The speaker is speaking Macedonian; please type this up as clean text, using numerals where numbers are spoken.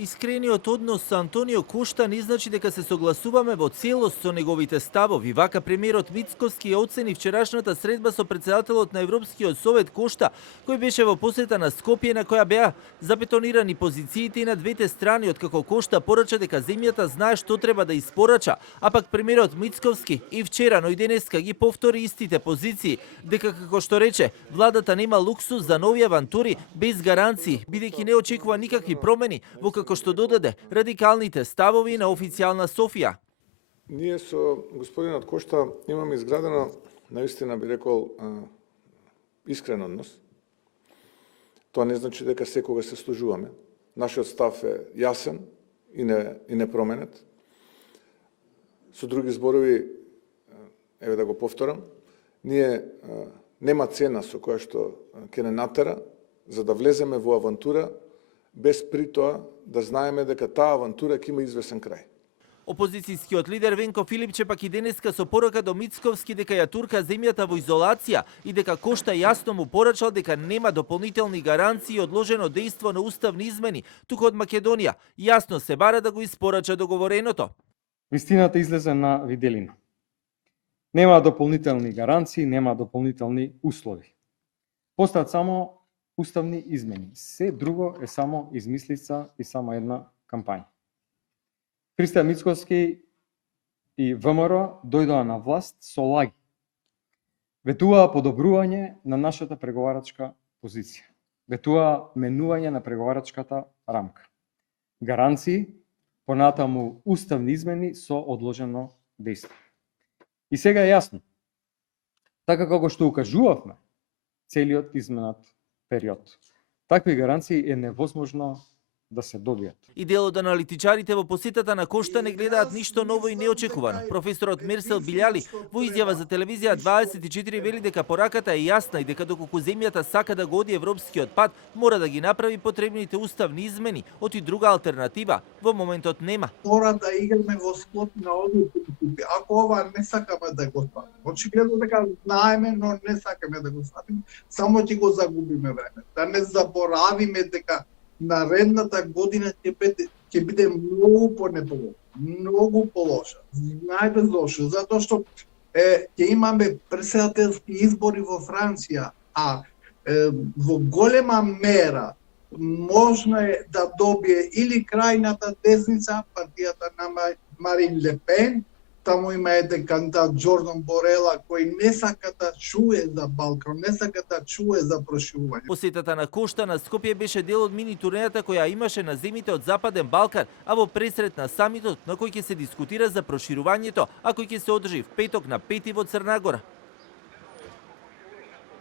Искрениот однос со Антонио Кошта не значи дека се согласуваме во целост со неговите ставови. Вака премиерот Мицковски ја оцени вчерашната средба со председателот на Европскиот совет Кошта, кој беше во посета на Скопје, на која беа забетонирани позициите и на двете страни, откако Кошта порача дека земјата знае што треба да испорача, а пак премиерот Мицковски и вчера, но и денеска ги повтори истите позиции, дека како што рече, владата нема луксус за нови авантури без гаранции, бидејќи не очекува никакви промени во како што додаде радикалните ставови на официјална Софија. Ние со господинот Кошта имаме изградено, наистина би рекол, искрен однос. Тоа не значи дека секога се сложуваме. Нашиот став е јасен и непроменет. Со други зборови, еве да го повторам, ние нема цена со која што ќе не натера за да влеземе во авантура без при тоа да знаеме дека таа авантура ќе има извесен крај. Опозицијскиот лидер Венко Филипче пак и денеска со порака до Мицковски дека ја турка земјата во изолација и дека Кошта јасно му порачал дека нема дополнителни гаранции и одложено дејство на уставни измени, туку од Македонија јасно се бара да го испорача договореното. Вистината излезе на виделина. Нема дополнителни гаранции, нема дополнителни услови. Постаат само уставни измени. Се друго е само измислица и само една кампања. Христијан Мицковски и ВМРО дојдоа на власт со лаги. Ветуваа подобрување на нашата преговарачка позиција. Ветуваа менување на преговарачката рамка. Гаранции, понатаму уставни измени со одложено дејство. И сега е јасно, така како што укажувавме целиот изменат период. Такви гаранции е невозможно да се добијат. И дел од аналитичарите во посетата на Кошта не гледаат ништо ново и неочекувано. Професорот Мерсел Билјали во изјава за телевизија 24 вели дека пораката е јасна и дека доколку земјата сака да го оди европскиот пат, мора да ги направи потребните уставни измени, оти друга алтернатива во моментот нема. Мора да играме во склоп на одлуки. Ако ова не сакаме да го сватиме, очигледно дека знаеме, но не сакаме да го сватиме, само ќе го загубиме време. Да не заборавиме дека наредната година ќе биде многу понеположна, многу полоша. Најбезлошо, затоа што ќе имаме претседателски избори во Франција, а во голема мера можно е да добие или крајната десница, партијата на Марин Ле Пен, таму има еден кандидат Джордан Борела кој не сака да чуе за Балкан, не сака да чуе за проширување. Посетата на Кошта на Скопје беше дел од мини турнејата која имаше на земите од Западен Балкан, а во пресрет на самитот на кој ќе се дискутира за проширувањето, а кој ќе се одржи в петок на 5 во Црна Гора.